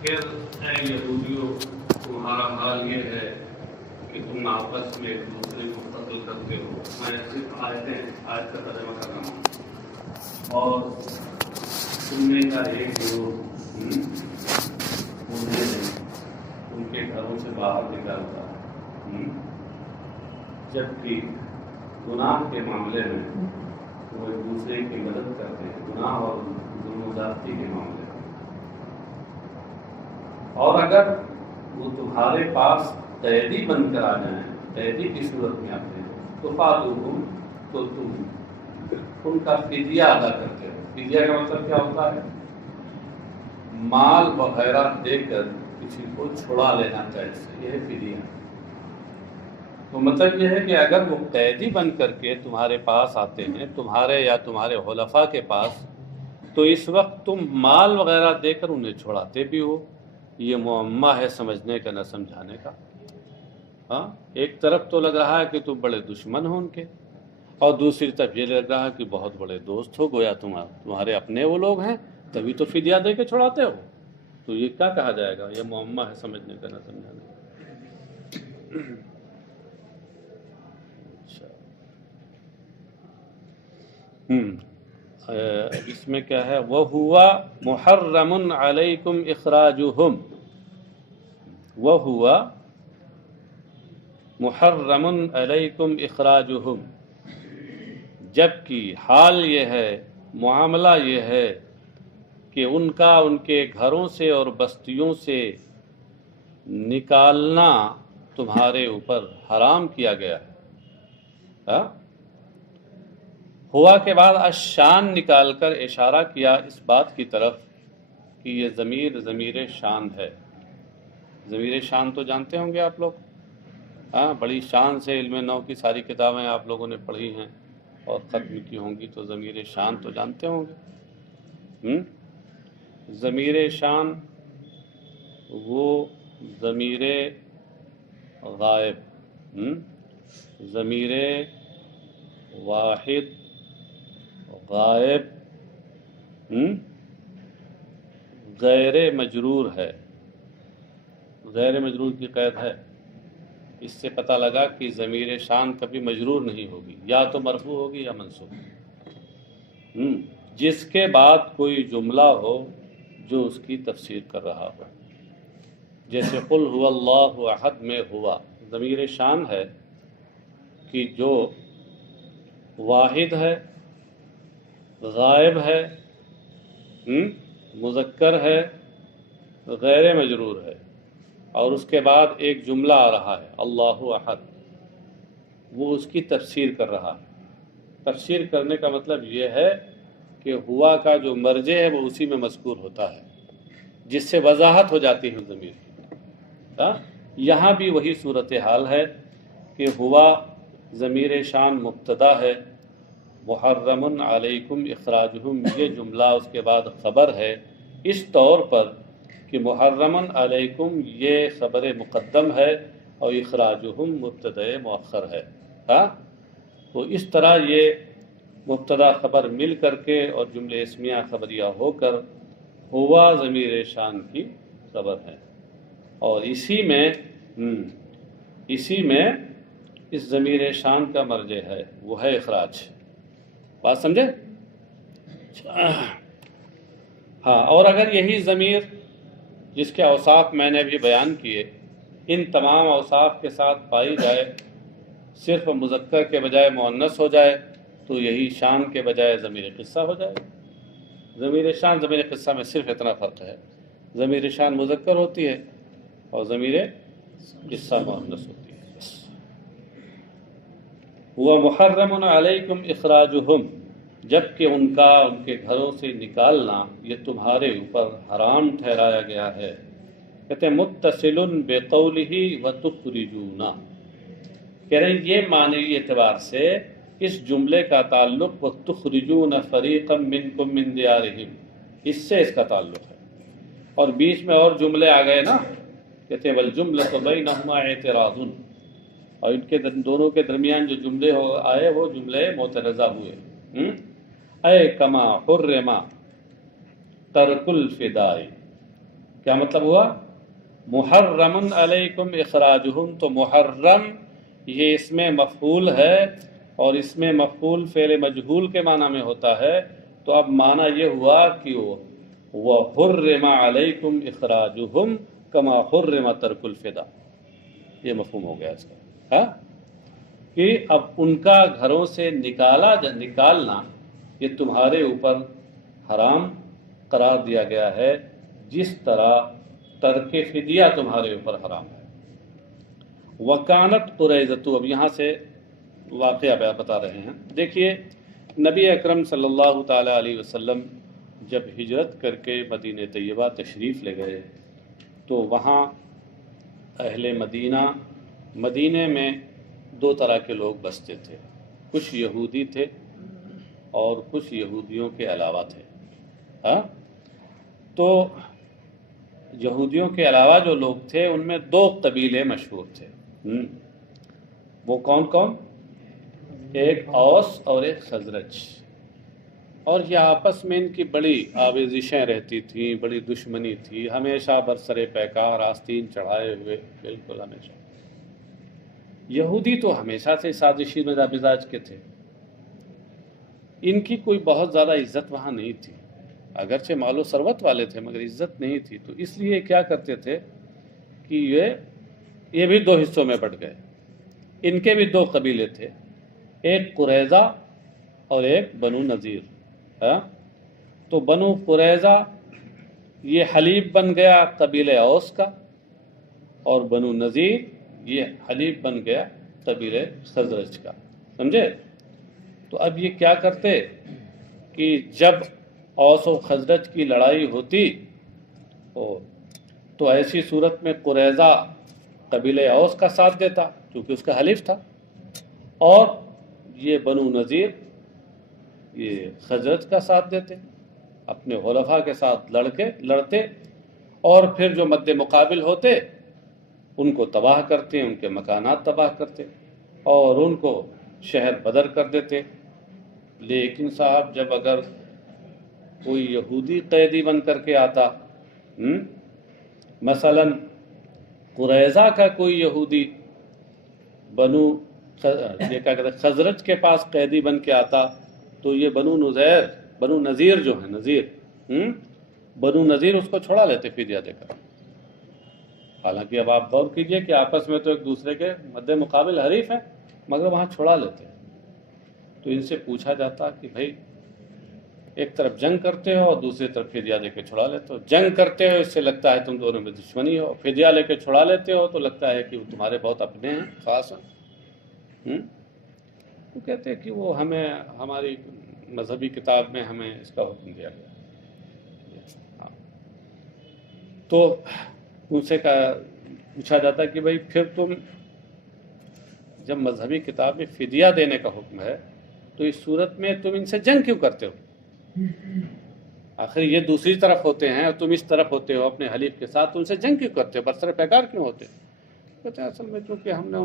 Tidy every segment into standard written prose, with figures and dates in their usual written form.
پھر اے یہودیوں تمہارا حال یہ ہے کہ تم آپس میں ایک دوسرے کو قتل کرتے ہو. میں صرف آیت کا ترجمہ کر رہا ہوں. اور تم میں کا ایک گروہ ان کے گھروں سے باہر نکالتا جبکہ گناہ کے معاملے میں وہ ایک دوسرے کی مدد کرتے ہیں، گناہ اور ظلم و زیادتی کے معاملے میں. اور اگر وہ تمہارے پاس قیدی بن کر آ جائیں، قیدی کی صورت میں آتے ہیں تو فاتوہم، تو تم ان کا فدیہ ادا کرتے ہو. فدیہ کا مطلب کیا ہوتا ہے؟ مال وغیرہ دے کر کسی کو چھڑا لینا چاہیے، یہ ہے فدیہ. تو مطلب یہ ہے کہ اگر وہ قیدی بن کر کے تمہارے پاس آتے ہیں، تمہارے یا تمہارے خلفاء کے پاس، تو اس وقت تم مال وغیرہ دے کر انہیں چھڑاتے بھی ہو. یہ معمہ ہے سمجھنے کا نہ سمجھانے کا. ہاں، ایک طرف تو لگ رہا ہے کہ تم بڑے دشمن ہو ان کے، اور دوسری طرف یہ لگ رہا ہے کہ بہت بڑے دوست ہو، گویا تمہارے اپنے وہ لوگ ہیں، تبھی تو فدیہ دے کے چھڑاتے ہو. تو یہ کیا کہا جائے گا؟ یہ معمہ ہے سمجھنے کا نہ سمجھانے کا. اس میں کیا ہے؟ وَهُوَ مُحَرَّمٌ عَلَيْكُمْ إِخْرَاجُهُمْ، وَهُوَ مُحَرَّمٌ عَلَيْكُمْ إِخْرَاجُهُمْ، جبکہ حال یہ ہے، معاملہ یہ ہے کہ ان کے گھروں سے اور بستیوں سے نکالنا تمہارے اوپر حرام کیا گیا ہے. ہوا کے بعد الشان نکال کر اشارہ کیا اس بات کی طرف کہ یہ ضمیر شان ہے. ضمیر شان تو جانتے ہوں گے آپ لوگ. ہاں، بڑی شان سے علم نحو کی ساری کتابیں آپ لوگوں نے پڑھی ہیں اور ختم کی ہوں گی، تو ضمیر شان تو جانتے ہوں گے. ضمیر شان وہ ضمیر غائب، ضمیر واحد غائب غیر مجرور ہے. غیر مجرور کی قید ہے. اس سے پتہ لگا کہ ضمیر شان کبھی مجرور نہیں ہوگی، یا تو مرفوع ہوگی یا منصوب. جس کے بعد کوئی جملہ ہو جو اس کی تفسیر کر رہا ہو. جیسے قل هو اللہ احد میں ہوا ضمیر شان ہے کہ جو واحد ہے، غائب ہے، مذکر ہے، غیر مجرور ہے، اور اس کے بعد ایک جملہ آ رہا ہے اللہ احد، وہ اس کی تفسیر کر رہا ہے. تفسیر کرنے کا مطلب یہ ہے کہ ہوا کا جو مرجع ہے وہ اسی میں مذکور ہوتا ہے، جس سے وضاحت ہو جاتی ہے ضمیر کی. یہاں بھی وہی صورتحال ہے کہ ہوا ضمیر شان مبتدا ہے، محرم علیکم اخراجہم یہ جملہ اس کے بعد خبر ہے، اس طور پر کہ محرم علیکم یہ خبر مقدم ہے اور اخراجہم مبتدا مؤخر ہے. تو اس طرح یہ مبتدا خبر مل کر کے اور جملے اسمیہ خبریہ ہو کر ہوا ضمیر شان کی خبر ہے، اور اسی میں اس ضمیر شان کا مرجع ہے، وہ ہے اخراج. بات سمجھے؟ ہاں، اور اگر یہی ضمیر جس کے اوصاف میں نے بھی بیان کیے ان تمام اوصاف کے ساتھ پائی جائے، صرف مذکر کے بجائے مؤنث ہو جائے، تو یہی شان کے بجائے ضمیر قصہ ہو جائے. ضمیر شان ضمیر قصہ میں صرف اتنا فرق ہے، ضمیر شان مذکر ہوتی ہے اور ضمیر قصہ مؤنث ہوتی ہے. بس. ہوا محرم علیکم اخراجہم، جبکہ ان کے گھروں سے نکالنا یہ تمہارے اوپر حرام ٹھہرایا گیا ہے. کہتے ہیں متصل بقولہ وتخرجون، کہہ رہے ہیں یہ معنوی اعتبار سے اس جملے کا تعلق وتخرجون فریقا منکم من دیارہم، اس سے اس کا تعلق ہے. اور بیچ میں اور جملے آ گئے نا، کہتے ہیں والجملۃ بینہما اعتراض، اور ان کے دونوں کے درمیان جو جملے آئے وہ جملے معترضہ ہوئے. اے کما حرم ترک الفداء، کیا مطلب ہوا؟ محرم علیکم اخراجہم، تو محرم یہ اس میں مفعول ہے، اور اس میں مفعول فعل مجہول کے معنی میں ہوتا ہے، تو اب معنی یہ ہوا کہ وحرم علیکم اخراجہم کما حرم ترک الفدا، یہ مفہوم ہو گیا اس کا، ہاں، کہ اب ان کا گھروں سے نکالنا یہ تمہارے اوپر حرام قرار دیا گیا ہے، جس طرح ترک فدیہ تمہارے اوپر حرام ہے۔ وکانت قریظۃ، اب یہاں سے واقعہ بتا رہے ہیں۔ دیکھیے نبی اکرم صلی اللہ تعالی علیہ وسلم جب ہجرت کر کے مدینہ طیبہ تشریف لے گئے تو وہاں اہل مدینے میں دو طرح کے لوگ بستے تھے، کچھ یہودی تھے اور کچھ یہودیوں کے علاوہ تھے، ہاں، تو یہودیوں کے علاوہ جو لوگ تھے ان میں دو قبیلے مشہور تھے، وہ کون کون؟ ایک اوس اور ایک خزرج، اور یہ آپس میں ان کی بڑی آویزشیں رہتی تھیں، بڑی دشمنی تھی، ہمیشہ برسر پیکار آستین چڑھائے ہوئے، بالکل ہمیشہ۔ یہودی تو ہمیشہ سے سازشی مزاج کے تھے، ان کی کوئی بہت زیادہ عزت وہاں نہیں تھی، اگرچہ مال و ثروت والے تھے مگر عزت نہیں تھی، تو اس لیے کیا کرتے تھے کہ یہ بھی دو حصوں میں بٹ گئے۔ ان کے بھی دو قبیلے تھے، ایک قریظہ اور ایک بنو نذیر، ہاں، تو بنو قریظہ یہ حلیف بن گیا قبیلہ اوس کا، اور بنو نذیر یہ حلیف بن گیا قبیلہ خزرج کا، سمجھے؟ تو اب یہ کیا کرتے کہ جب اوس و خزرج کی لڑائی ہوتی تو ایسی صورت میں قریظہ قبیلہ اوس کا ساتھ دیتا کیونکہ اس کا حلیف تھا، اور یہ بنو نذیر یہ خزرج کا ساتھ دیتے، اپنے حلفاء کے ساتھ لڑتے، اور پھر جو مد مقابل ہوتے ان کو تباہ کرتے، ان کے مکانات تباہ کرتے اور ان کو شہر بدر کر دیتے۔ لیکن صاحب جب اگر کوئی یہودی قیدی بن کر کے آتا، مثلا قریظہ کا کوئی یہودی خزرج کے پاس قیدی بن کے آتا، تو یہ بنو نذیر جو ہیں بنو نذیر اس کو چھوڑا لیتے فدیہ دے کر۔ حالانکہ اب آپ غور کیجئے کہ آپس میں تو ایک دوسرے کے مد مقابل حریف ہیں، مگر وہاں چھوڑا لیتے۔ تو ان سے پوچھا جاتا کہ بھائی ایک طرف جنگ کرتے ہو اور دوسری طرف فدیہ دے کے چھڑا لیتے ہو، جنگ کرتے ہو اس سے لگتا ہے تم دونوں میں دشمنی ہو، فدیہ لے کے چھڑا لیتے ہو تو لگتا ہے کہ وہ تمہارے بہت اپنے ہیں، خاص ہیں۔ تو کہتے ہیں کہ وہ ہماری مذہبی کتاب میں ہمیں اس کا حکم دیا گیا۔ تو ان سے پوچھا جاتا کہ بھائی پھر تم جب مذہبی کتاب میں فدیہ دینے کا حکم ہے تو اس صورت میں تم ان سے جنگ کیوں کرتے ہو؟ آخر یہ دوسری طرف ہوتے ہیں اور تم اس طرف ہوتے ہو اپنے حلیف کے ساتھ، ان سے جنگ کیوں کرتے ہو، برسر پیکار کیوں ہوتے؟ کہتے ہیں اصل میں چونکہ ہم نے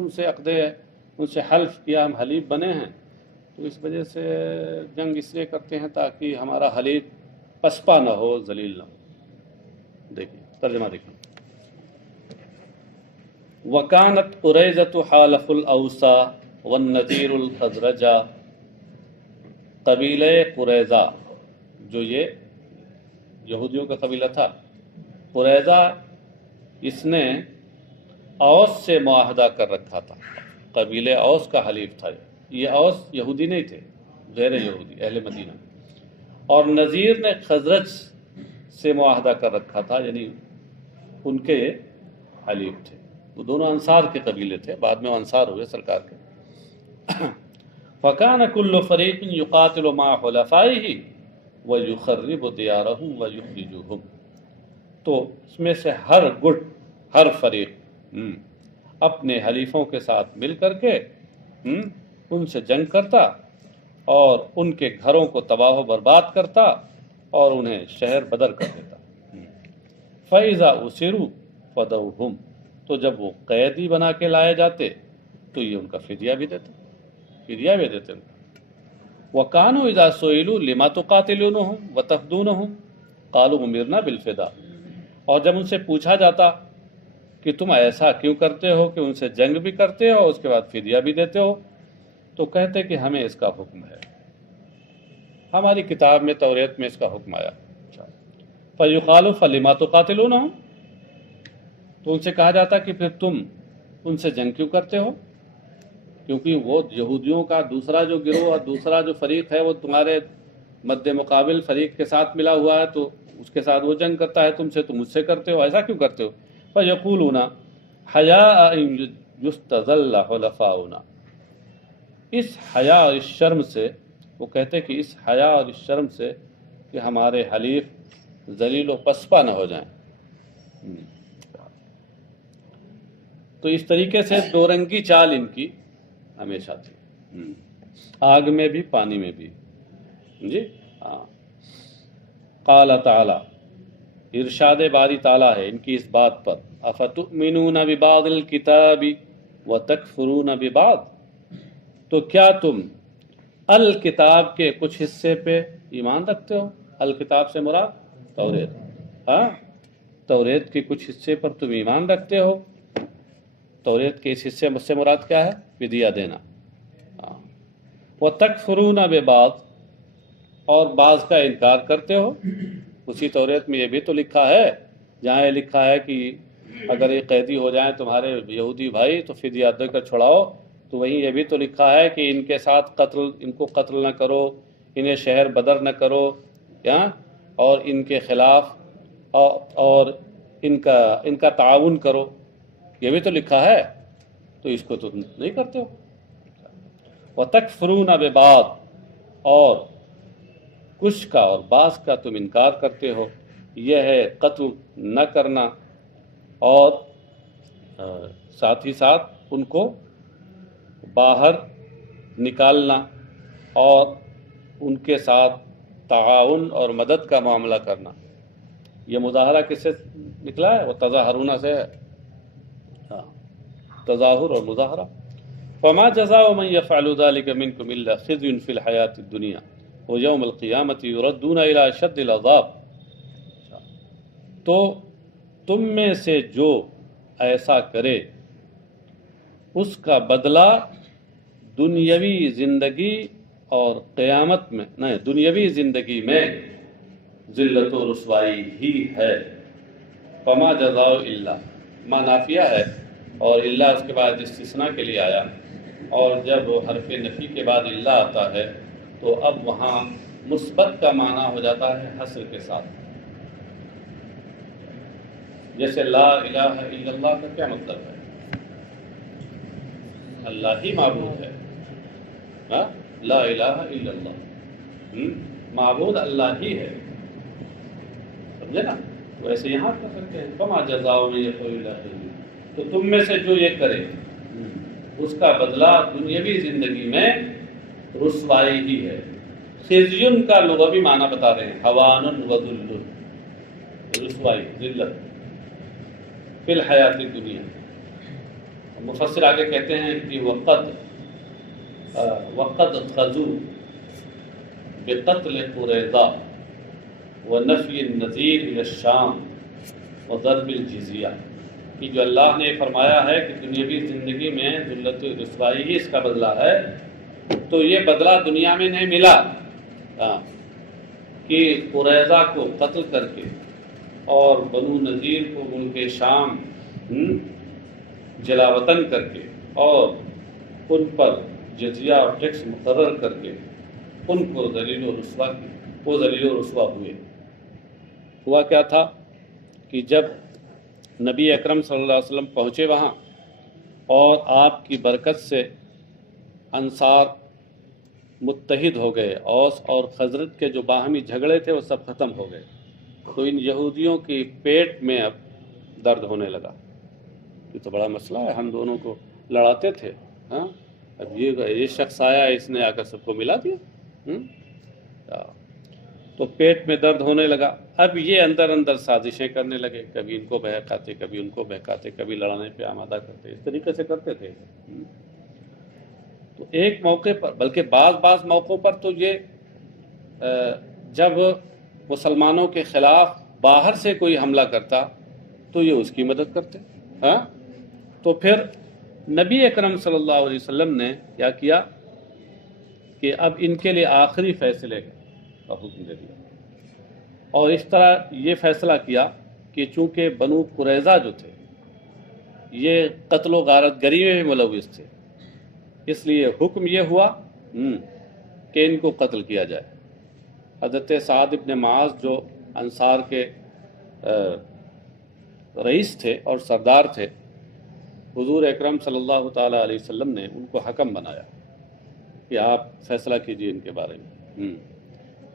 ان سے حلف کیا، ہم حلیف بنے ہیں، تو اس وجہ سے جنگ اس لیے کرتے ہیں تاکہ ہمارا حلیف پسپا نہ ہو، ذلیل نہ ہو۔ دیکھیں ترجمہ دیکھیں۔ وَكَانَتْ قُرَيْظَةُ حَالَفُ الْأَوْسَ وَالنَّذِيرُ الْخَزْرَجَ، قبیلہ قریظہ جو یہ یہودیوں کا قبیلہ تھا، قریظہ اس نے اوس سے معاہدہ کر رکھا تھا، قبیلہ اوس کا حلیف تھا۔ یہ اوس یہودی نہیں تھے، غیر یہودی، اہل مدینہ، اور نذیر نے خزرج سے معاہدہ کر رکھا تھا، یعنی ان کے حلیف تھے۔ وہ دونوں انصار کے قبیلے تھے، بعد میں انصار ہوئے سرکار کے۔ فَكَانَ كُلُّ فَرِيقٍ يُقَاتِلُ مَعَ حُلَفَائِهِ وَيُخَرِّبُ دِيَارَهُمْ وَيُخْرِجُهُمْ، تو اس میں سے ہر فریق اپنے حلیفوں کے ساتھ مل کر کے ان سے جنگ کرتا اور ان کے گھروں کو تباہ و برباد کرتا اور انہیں شہر بدر کر دیتا۔ فَإِذَا أُسِرُوا فَدَوْهُمْ، تو جب وہ قیدی بنا کے لائے جاتے تو یہ ان کا فدیہ بھی دیتے ان کا۔ وَكَانُوا إِذَا سُئِلُوا لِمَا تُقَاتِلُونَهُمْ وَتَفْدُونَهُمْ قَالُوا أُمِرْنَا بِالْفِدَاءِ، اور جب ان سے پوچھا جاتا کہ تم ایسا کیوں کرتے ہو کہ ان سے جنگ بھی کرتے ہو اور اس کے بعد فدیہ بھی دیتے ہو، تو کہتے کہ ہمیں اس کا حکم ہے، ہماری کتاب میں توریت میں اس کا حکم آیا۔ فَيُقَالُ فَلِمَا تُقَاتِلُونَهُمْ، تو ان سے کہا جاتا کہ پھر تم ان سے جنگ کیوں کرتے ہو، کیونکہ وہ یہودیوں کا دوسرا جو گروہ اور دوسرا جو فریق ہے وہ تمہارے مد مقابل فریق کے ساتھ ملا ہوا ہے، تو اس کے ساتھ وہ جنگ کرتا ہے تم سے، تم مجھ سے کرتے ہو، ایسا کیوں کرتے ہو؟ فَيَقُولُونَ حَيَاءً أَن يُسْتَذَلَّ حُلَفَاؤُنَا، اس حیا اور اس شرم سے، وہ کہتے کہ اس حیا اور اس شرم سے کہ ہمارے حلیف ذلیل و پسپا نہ ہو جائیں۔ تو اس طریقے سے دو رنگی چال ان کی ہمیشہ تھی، آگ میں بھی پانی میں بھی۔ جی ہاں، قال تعالی، ارشاد باری تعالیٰ ہے ان کی اس بات پر، افتؤمنون ببعض الکتاب وتکفرون ببعض، تو کیا تم الکتاب کے کچھ حصے پہ ایمان رکھتے ہو؟ الکتاب سے مراد توریت، ہاں، توریت کے کچھ حصے پر تم ایمان رکھتے ہو، توریت کے اس حصے سے مراد کیا ہے؟ فدیہ دینا۔ وَتَكْفُرُونَ بِبَعْضٍ، اور بعض کا انکار کرتے ہو۔ اسی توریت میں یہ بھی تو لکھا ہے، جہاں یہ لکھا ہے کہ اگر یہ قیدی ہو جائیں تمہارے یہودی بھائی تو فدیہ دے کر چھڑاؤ، تو وہیں یہ بھی تو لکھا ہے کہ ان کے ساتھ ان کو قتل نہ کرو، انہیں شہر بدر نہ کرو، اور ان کے خلاف اور ان کا تعاون کرو، یہ بھی تو لکھا ہے، تو اس کو تم نہیں کرتے ہو۔ وَتَكْفُرُونَ بِبَعْضٍ، اور کچھ کا اور بعض کا تم انکار کرتے ہو، یہ ہے قتل نہ کرنا، اور ساتھ ہی ساتھ ان کو باہر نکالنا اور ان کے ساتھ تعاون اور مدد کا معاملہ کرنا۔ یہ مظاہرہ کس سے نکلا ہے؟ وہ تظاہرون سے ہے، تظاہر اور مظاہرہ۔ فما جزاء من يفعل ذلك منكم الا خزي في الحياة الدنيا ويوم القيامة يردون الى اشد العذاب، تو تم میں سے جو ایسا کرے اس کا بدلہ دنیاوی زندگی اور قیامت میں، نہیں، دنیاوی زندگی میں ذلت و رسوائی ہی ہے۔ فما جزاء الا، ما نافیہ ہے اور الا اس کے بعد استثناء کے لیے آیا، اور جب حرف نفی کے بعد الا آتا ہے تو اب وہاں مثبت کا معنی ہو جاتا ہے حصر کے ساتھ۔ جیسے لا الہ الا اللہ کا کیا مطلب ہے؟ اللہ ہی معبود ہے، لا الہ الا اللہ، معبود اللہ ہی ہے، سمجھے نا؟ ویسے یہاں کر سکتے ہیں فما جزاء من یفعل ذلک، تو تم میں سے جو یہ کرے اس کا بدلہ دنیاوی زندگی میں رسوائی ہی ہے۔ خزیٌ کا لغوی معنی بتا رہے ہیں، ہوان و ذل، رسوائی، ذلت، فی الحیات الدنیا۔ مفسر آگے کہتے ہیں کہ وقد خذوا بقتل قریظہ ونفی النذیر الی الشام وضرب الجزیہ، کہ جو اللہ نے فرمایا ہے کہ دنیاوی زندگی میں ذلت و رسوائی ہی اس کا بدلہ ہے، تو یہ بدلہ دنیا میں نہیں ملا، کہ قریظہ کو قتل کر کے اور بنو نذیر کو ملک شام جلا وطن کر کے اور ان پر جزیہ اور ٹیکس مقرر کر کے ان کو ذلیل و رسوا کی، وہ ذلیل و رسوا ہوئے۔ ہوا کیا تھا کہ جب نبی اکرم صلی اللہ علیہ وسلم پہنچے وہاں، اور آپ کی برکت سے انصار متحد ہو گئے، اوس اور خزرج کے جو باہمی جھگڑے تھے وہ سب ختم ہو گئے، تو ان یہودیوں کی پیٹ میں اب درد ہونے لگا، یہ تو بڑا مسئلہ ہے، ہم دونوں کو لڑاتے تھے، اب یہ شخص آیا، اس نے آ کر سب کو ملا دیا، تو پیٹ میں درد ہونے لگا۔ اب یہ اندر اندر سازشیں کرنے لگے، کبھی ان کو بہکاتے، کبھی ان کو بہکاتے، کبھی لڑانے پہ آمادہ کرتے، اس طریقے سے کرتے تھے۔ تو ایک موقع پر، بلکہ بعض موقعوں پر تو یہ جب مسلمانوں کے خلاف باہر سے کوئی حملہ کرتا تو یہ اس کی مدد کرتے. ہاں تو پھر نبی اکرم صلی اللہ علیہ وسلم نے کیا کیا کہ اب ان کے لیے آخری فیصلے کا حکم دے دیا، اور اس طرح یہ فیصلہ کیا کہ چونکہ بنو قریظہ جو تھے یہ قتل و غارت گری میں بھی ملوث تھے، اس لیے حکم یہ ہوا کہ ان کو قتل کیا جائے. حضرت سعد ابن معاذ جو انصار کے رئیس تھے اور سردار تھے، حضور اکرم صلی اللہ تعالیٰ علیہ وسلم نے ان کو حکم بنایا کہ آپ فیصلہ کیجئے ان کے بارے میں.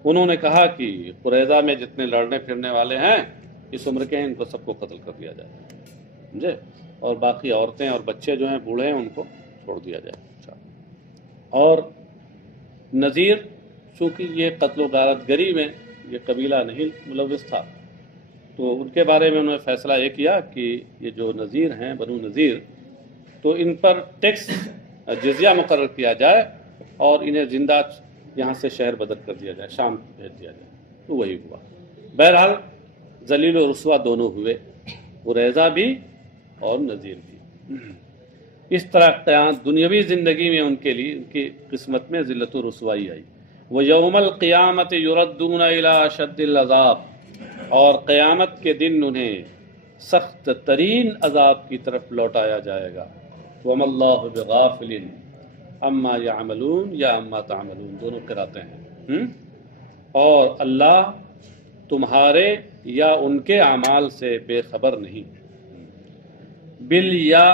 انہوں نے کہا کہ قریظہ میں جتنے لڑنے پھرنے والے ہیں اس عمر کے ہیں، ان کو سب کو قتل کر دیا جائے، سمجھے، اور باقی عورتیں اور بچے جو ہیں بوڑھے ہیں ان کو چھوڑ دیا جائے. اور نذیر چونکہ یہ قتل و غارت گری میں یہ قبیلہ نہیں ملوث تھا، تو ان کے بارے میں انہوں نے فیصلہ یہ کیا کہ یہ جو نذیر ہیں بنو نذیر، تو ان پر ٹیکس جزیہ مقرر کیا جائے اور انہیں زندہ یہاں سے شہر بدر کر دیا جائے، شام بھیج دیا جائے. تو وہی ہوا. بہرحال ذلیل و رسوا دونوں ہوئے، قریظہ بھی اور نذیر بھی. اس طرح قیامت دنیاوی زندگی میں ان کے لیے ان کی قسمت میں ذلت و رسوائی آئی. وَيَوْمَ الْقِيَامَةِ يُرَدُّونَ إِلَىٰ أَشَدِّ الْعَذَابِ، اور قیامت کے دن انہیں سخت ترین عذاب کی طرف لوٹایا جائے گا. وَمَا اللَّهُ بِغَافِلٍ عَمَّا يَعْمَلُونَ یا عَمَّا تَعْمَلُونَ دونوں قراتیں ہیں. اور اللہ تمہارے یا ان کے اعمال سے بے خبر نہیں. بل یا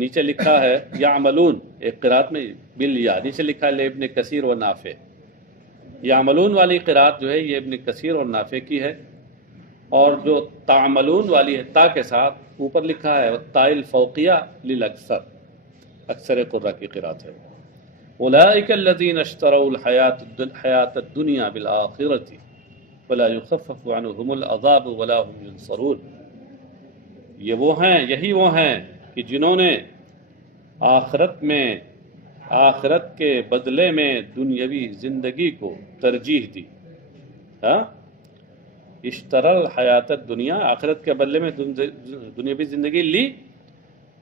نیچے لکھا ہے یعملون، ایک قرات میں بل یا نیچے لکھا ہے ابن کثیر و نافع. یعملون والی قرات جو ہے یہ ابن کثیر اور نافع کی ہے، اور جو تعملون والی ہے تا کے ساتھ اوپر لکھا ہے تاء الفوقیہ للاکثر، اکثر قراء کی قرات ہے. اولئک الذین اشتروا الحیاۃ الدنیا بالآخرۃ ولا یخفف عنہم العذاب ولا هم ینصرون. یہ وہ ہیں، یہی وہ ہیں کہ جنہوں نے آخرت کے بدلے میں دنیاوی زندگی کو ترجیح دی. اشترل حیات الدنیا، آخرت کے بدلے میں دنیاوی زندگی لی.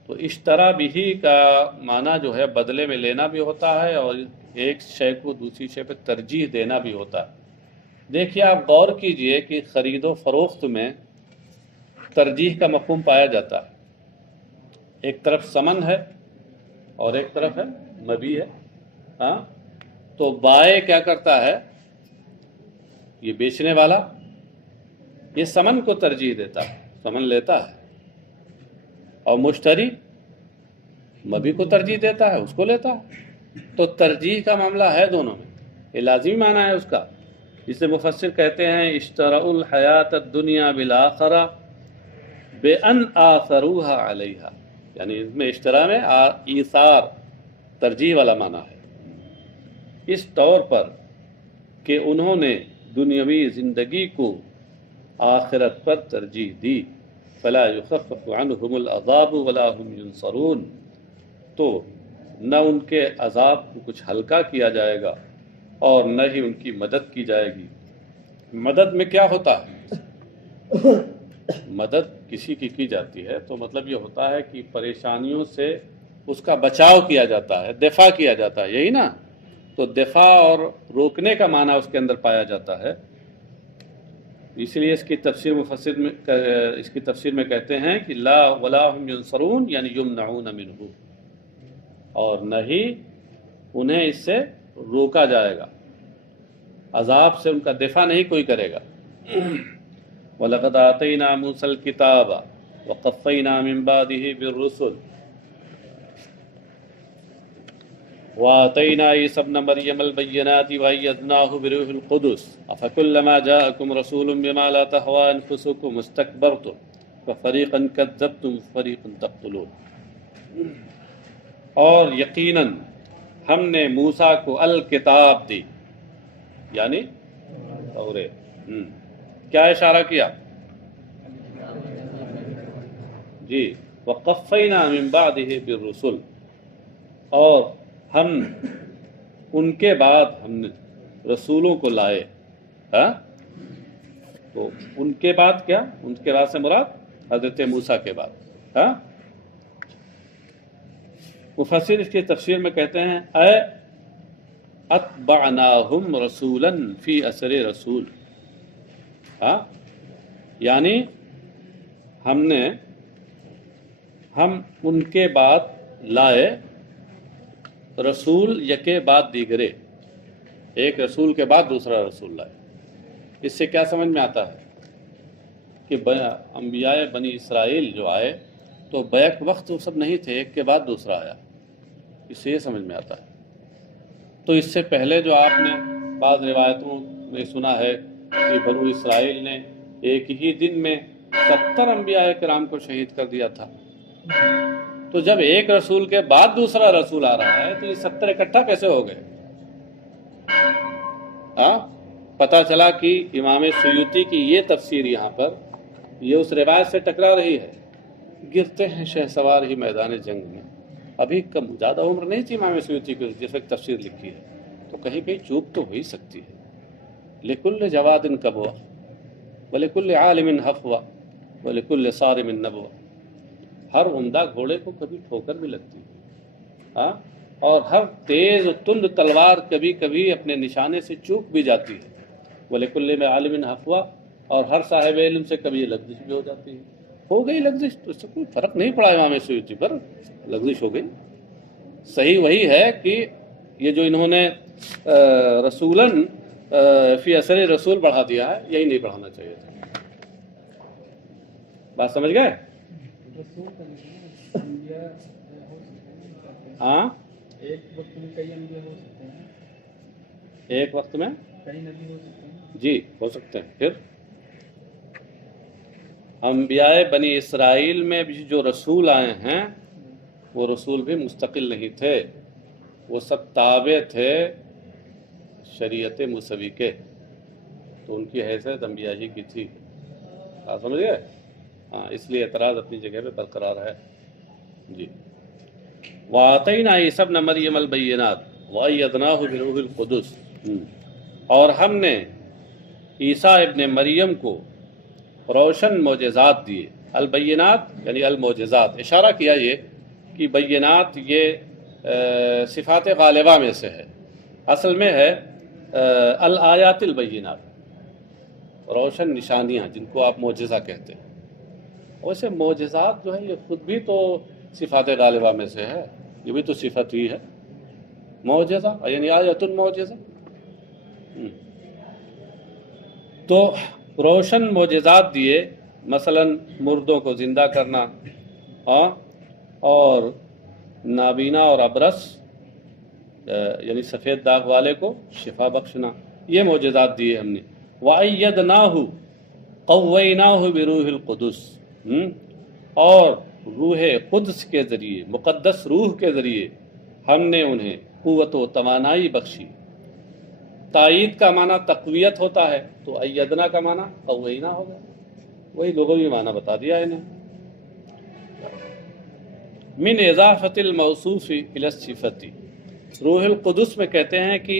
تو اشترا بھی کا معنی جو ہے بدلے میں لینا بھی ہوتا ہے اور ایک شے کو دوسری شے پہ ترجیح دینا بھی ہوتا ہے. دیکھیے آپ غور کیجئے کہ خرید و فروخت میں ترجیح کا مفہوم پایا جاتا ہے. ایک طرف ثمن ہے اور ایک طرف ہے مبیع ہے. تو بائع کیا کرتا ہے، یہ بیچنے والا یہ ثمن کو ترجیح دیتا ہے، ثمن لیتا ہے، اور مشتری مبیع کو ترجیح دیتا ہے، اس کو لیتا ہے. تو ترجیح کا معاملہ ہے دونوں میں، یہ لازمی معنی ہے اس کا. جسے مفسر کہتے ہیں اشتروا الحیات الدنیا بالآخرہ بأن آثروها علیہا، یعنی اس میں اشترا میں ایثار ترجیح والا معنی ہے، اس طور پر کہ انہوں نے دنیاوی زندگی کو آخرت پر ترجیح دی. فلا یخفف عنہم العذاب ولا هم ینصرون، تو نہ ان کے عذاب کو کچھ ہلکا کیا جائے گا اور نہ ہی ان کی مدد کی جائے گی. مدد میں کیا ہوتا ہے، مدد کسی کی جاتی ہے تو مطلب یہ ہوتا ہے کہ پریشانیوں سے اس کا بچاؤ کیا جاتا ہے، دفاع کیا جاتا ہے، یہی نا. تو دفاع اور روکنے کا معنی اس کے اندر پایا جاتا ہے. اس لیے اس کی تفسیر میں کہتے ہیں کہ لا ولا هم ینصرون یعنی یمنعون منہ، اور نہ ہی انہیں اس سے روکا جائے گا، عذاب سے ان کا دفاع نہیں کوئی کرے گا. وَلَقَدْ آتَيْنَا مُوسَى الْكِتَابَ وَقَفَّيْنَا مِن بَعْدِهِ بِالرُّسُلِ وَآتَيْنَا عِيسَى ابْنَ مَرْيَمَ الْبَيِّنَاتِ وَأَيَّدْنَاهُ بِرُوحِ الْقُدُسِ أَفَكُلَّمَا جَاءَكُمْ رَسُولٌ بِمَا لَا تَهْوَىٰ أَنفُسُكُمُ اسْتَكْبَرْتُمْ فَفَرِيقًا كَذَّبْتُمْ وَفَرِيقًا تَقْتُلُونَ. اور یقیناً ہم نے موسیٰ کو الکتاب دی، یعنی تورات. کیا اشارہ کیا جی، وَقَفَّيْنَا مِن بَعْدِهِ بِالرُّسُلِ، اور ہم ان کے بعد ہم نے رسولوں کو لائے. تو ان کے بعد کیا؟ ان کے بعد سے مراد حضرت موسیٰ کے بعد. ہاں مفسر اس کی تفسیر میں کہتے ہیں اے اتبعناہم رسولا فی اثر رسول. ہاں یعنی ہم ان کے بعد لائے رسول یکے بعد دیگرے، ایک رسول کے بعد دوسرا رسول لائے. اس سے کیا سمجھ میں آتا ہے کہ انبیاء بنی اسرائیل جو آئے تو بیک وقت وہ سب نہیں تھے، ایک کے بعد دوسرا آیا. اس سے یہ سمجھ میں آتا ہے. تو اس سے پہلے جو آپ نے بعض روایتوں میں سنا ہے کہ بنو اسرائیل نے ایک ہی دن میں 70 انبیاء کرام کو شہید کر دیا تھا. تو جب ایک رسول کے بعد دوسرا رسول آ رہا ہے تو یہ 70 اکٹھا کیسے ہو گئے؟ پتہ چلا کہ امام سیوطی کی یہ تفسیر یہاں پر یہ اس روایت سے ٹکرا رہی ہے. گرتے ہیں شہسوار ہی میدان جنگ میں. ابھی کم زیادہ عمر نہیں تھی امام سیوطی کی جس وقت تفسیر لکھی ہے، تو کہیں کہیں چوک تو ہو ہی سکتی ہے. لکل جواد کبوا ولکل عالم حفوا ولکل صارم نبوا. ہر عمدہ گھوڑے کو کبھی ٹھوکر بھی لگتی ہے، اور ہر تیز و تند تلوار کبھی کبھی اپنے نشانے سے چوک بھی جاتی ہے. وَلِكُلِّ عَالِمٍ حَفْوَا. اور ہر صاحب علم سے کبھی لغزش بھی ہو جاتی ہے. ہو گئی لغزش تو اس سے کوئی فرق نہیں پڑا امام سیوطی پر، لغزش ہو گئی. صحیح وہی ہے کہ یہ جو انہوں نے رسولاً فی اثر رسول بڑھا دیا ہے، یہی نہیں بڑھانا چاہیے تھا. بات سمجھ گئے؟ ہاں ایک وقت میں کئی انبیاء ہو سکتے ہیں. ایک وقت میں کئی نبی ہو سکتے ہیں. جی ہو سکتے ہیں. پھر انبیاء بنی اسرائیل میں بھی جو رسول آئے ہیں وہ رسول بھی مستقل نہیں تھے، وہ سب تابع تھے شریعت موسوی کے. تو ان کی حیثیت انبیاء ہی کی تھی. آپ سمجھ گئے؟ ہاں اس لیے اعتراض اپنی جگہ پہ برقرار ہے. جی وَآتَيْنَا عِیسَیٰ ابْنَ مَرْیَمَ الْبَیِّنَاتِ وَأَیَّدْنَاهُ بِرُوحِ الْقُدُسِ. اور ہم نے عیسیٰ ابن مریم کو روشن معجزات دیے. البینات یعنی المعجزات. اشارہ کیا یہ کہ بینات یہ صفات غالبہ میں سے ہے، اصل میں ہے الآیات البینات، روشن نشانیاں جن کو آپ معجزہ کہتے ہیں. ویسے معجزات جو ہے یہ خود بھی تو صفات غالبہ میں سے ہے، یہ بھی تو صفت ہی ہے معجزہ، یعنی آیت المعجزہ. تو روشن معجزات دیے، مثلا مردوں کو زندہ کرنا اور نابینا اور ابرس یعنی سفید داغ والے کو شفا بخشنا، یہ معجزات دیے ہم نے. وَأَيَّدْنَاهُ قَوَّيْنَاهُ بِرُوحِ الْقُدُسِ. اور روح قدس کے ذریعے، مقدس روح کے ذریعے ہم نے انہیں قوت و توانائی بخشی. تائید کا معنی تقویت ہوتا ہے، تو ایدنا کا معنی قوینا ہوگا. وہی لغوی معنی بتا دیا انہیں. من اضافت الموصوف الی الصفت. روح القدس میں کہتے ہیں کہ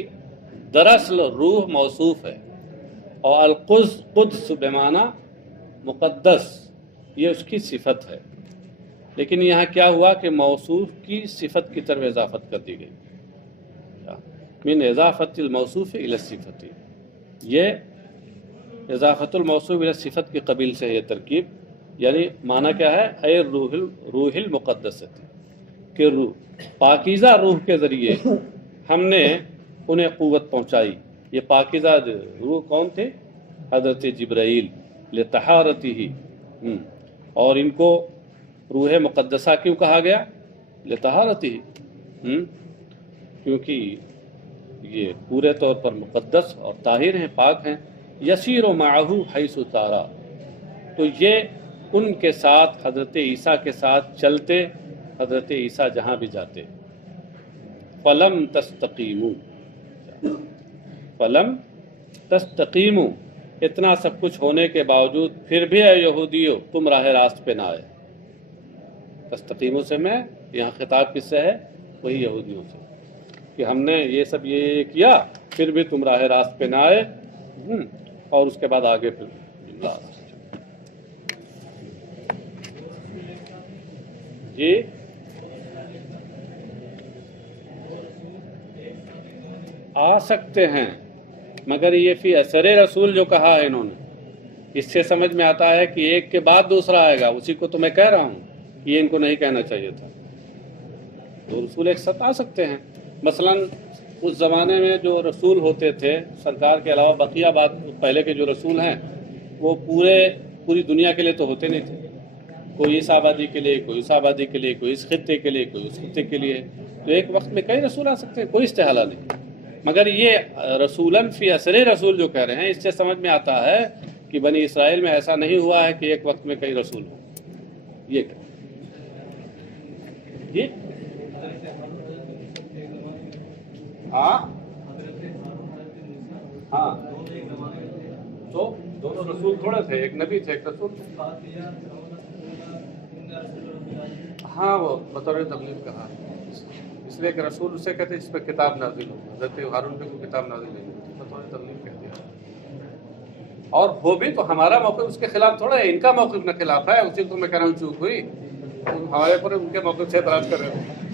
دراصل روح موصوف ہے، اور القدس بمعنی مقدس، یہ اس کی صفت ہے. لیکن یہاں کیا ہوا کہ موصوف کی صفت کی طرف اضافت کر دی گئی. من اضافت الموصوف الی الصفت، یہ اضافت الموصوف الی الصفت کی قبیل سے یہ ترکیب. یعنی معنی کیا ہے؟ اے روح المقدس، کہ روح پاکیزہ روح کے ذریعے ہم نے انہیں قوت پہنچائی. یہ پاکیزہ روح کون تھے؟ حضرت جبرائیل لطہارتہ. اور ان کو روح مقدسہ کیوں کہا گیا؟ لطہارتہ، کیونکہ یہ پورے طور پر مقدس اور طاہر ہیں، پاک ہیں. یسیر و معہ حیث سارا، تو یہ ان کے ساتھ حضرت عیسیٰ کے ساتھ چلتے، حضرت عیسیٰ جہاں بھی جاتے. فلم تستقیموا، فلم تستقیموا، اتنا سب کچھ ہونے کے باوجود پھر بھی اے یہودیو تم راہ راست پہ نہ آئے. تستقیموا سے میں یہاں خطاب کس سے ہے؟ وہی یہودیوں سے، کہ ہم نے یہ سب یہ کیا پھر بھی تم راہ راست پہ نہ آئے. اور اس کے بعد آگے پھر جی آ سکتے ہیں، مگر یہ فی اثر رسول جو کہا ہے انہوں نے، اس سے سمجھ میں آتا ہے کہ ایک کے بعد دوسرا آئے گا، اسی کو تو میں کہہ رہا ہوں کہ یہ ان کو نہیں کہنا چاہیے تھا۔ تو رسول ایک ساتھ آ سکتے ہیں، مثلا اس زمانے میں جو رسول ہوتے تھے سرکار کے علاوہ بقیہ بات پہلے کے جو رسول ہیں وہ پوری دنیا کے لیے تو ہوتے نہیں تھے، کوئی اس آبادی کے لیے، کوئی اس آبادی کے لیے، کوئی اس خطے کے لیے، کوئی اس خطے کے لیے، تو ایک وقت میں کئی رسول آ سکتے ہیں، کوئی استحالہ نہیں۔ مگر یہ رسولاً فی اثر رسول جو کہہ رہے ہیں، اس سے سمجھ میں آتا ہے کہ بنی اسرائیل میں ایسا نہیں ہوا ہے کہ ایک وقت میں کئی رسول ہوں۔ یہ کہ جی ہاں ہاں، تو دونوں رسول تھوڑے تھے، ایک نبی تھے ایک رسول تھے۔ ہاں وہ بطور تبلیغ کہا، اس لیے کہ رسول اسے کہتے ہیں جس پہ کتاب نازل ہو، حضرت ہارون پہ کوئی کتاب نازل نہیں ہوتی، بطور تبلیغ کہہ دیا۔ اور ہو بھی تو ہمارا موقف اس کے خلاف تھوڑا ہے، ان کا موقف نہ خلاف ہے، اسی کو میں کہہ رہا ہوں چوک ہوئی، ہمارے پر ان کے موقف سے اعتراض کر رہے ہیں۔